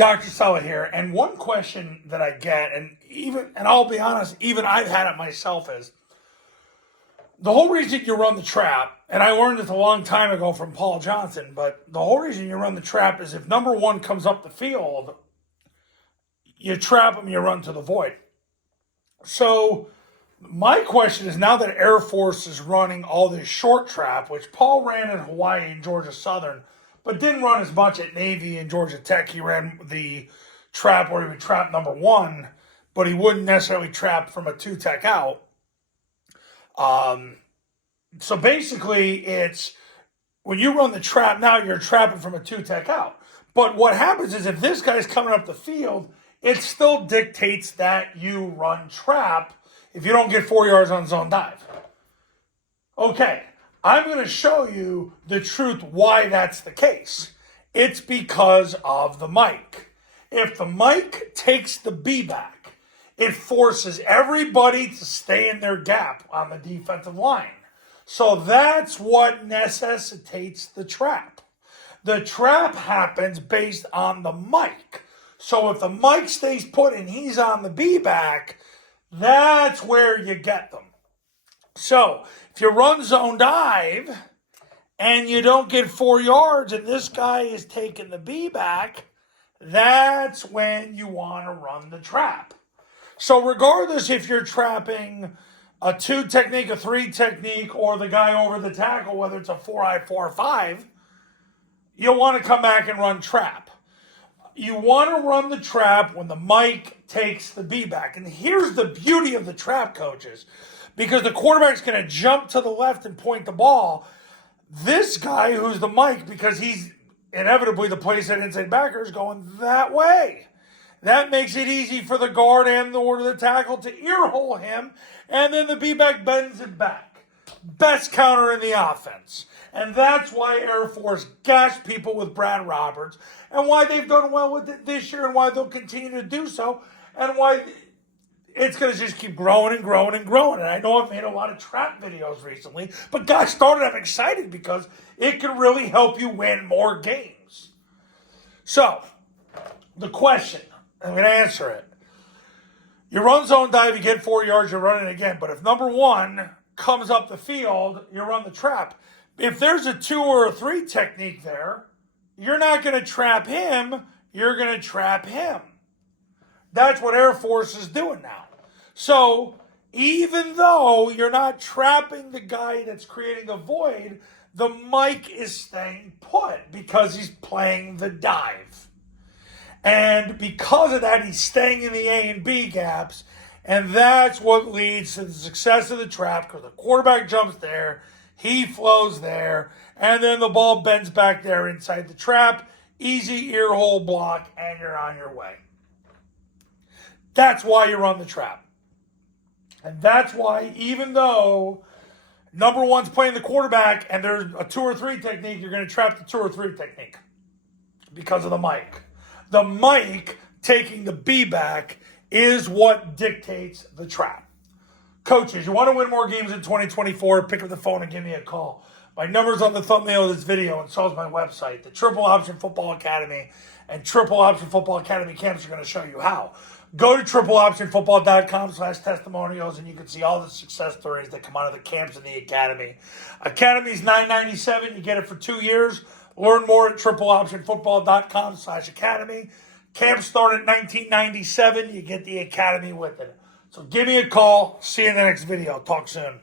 Dr. Sella here, and one question that I get, and I'll be honest, even I've had it myself, is the whole reason you run the trap, and I learned this a long time ago from Paul Johnson, but the whole reason you run the trap is if number one comes up the field, you trap him, you run to the void. So my question is, now that Air Force is running all this short trap, which Paul ran in Hawaii and Georgia Southern, but didn't run as much at Navy and Georgia Tech. He ran the trap where he would trap number one, but he wouldn't necessarily trap from a two tech out. So basically, it's when you run the trap now, you're trapping from a two tech out. But what happens is if this guy's coming up the field, it still dictates that you run trap if you don't get 4 yards on zone dive. Okay. I'm going to show you the truth why that's the case. It's because of the mic. If the mic takes the B back, it forces everybody to stay in their gap on the defensive line. So that's what necessitates the trap. The trap happens based on the mic. So if the mic stays put and he's on the B back, that's where you get them. So, if you run zone dive and you don't get 4 yards and this guy is taking the B back, that's when you want to run the trap. So, regardless if you're trapping a 2 technique, a 3 technique, or the guy over the tackle, whether it's a 4-eye, 4-5, you'll want to come back and run trap. You want to run the trap when the mic takes the B back. And here's the beauty of the trap, coaches. Because the quarterback's going to jump to the left and point the ball. This guy who's the mic, because he's inevitably the place that inside backer is going that way. That makes it easy for the guard and the tackle to earhole him. And then the B-back bends it back. Best counter in the offense. And that's why Air Force gashed people with Brad Roberts. And why they've done well with it this year. And why they'll continue to do so. And why it's going to just keep growing and growing and growing. And I know I've made a lot of trap videos recently, but gosh darn it, I'm excited because it can really help you win more games. So, the question, I'm going to answer it. You run zone dive, you get 4 yards, you're running again. But if number one comes up the field, you run the trap. If there's a 2 or a 3 technique there, you're not going to trap him, you're going to trap him. That's what Air Force is doing now. So, even though you're not trapping the guy that's creating a void, the mic is staying put because he's playing the dive. And because of that, he's staying in the A and B gaps. And that's what leads to the success of the trap because the quarterback jumps there, he flows there, and then the ball bends back there inside the trap. Easy ear hole block, and you're on your way. That's why you run the trap. And that's why, even though number one's playing the quarterback and there's a 2 or 3 technique, you're going to trap the 2 or 3 technique because of the mic. The mic taking the B back is what dictates the trap. Coaches, you want to win more games in 2024, pick up the phone and give me a call. My number's on the thumbnail of this video, and so is my website. The Triple Option Football Academy and Triple Option Football Academy camps are going to show you how. Go to tripleoptionfootball.com/testimonials and you can see all the success stories that come out of the camps in the academy. Academy's $9.97. You get it for 2 years. Learn more at tripleoptionfootball.com/academy. Camps start at $19.97. You get the academy with it. So give me a call. See you in the next video. Talk soon.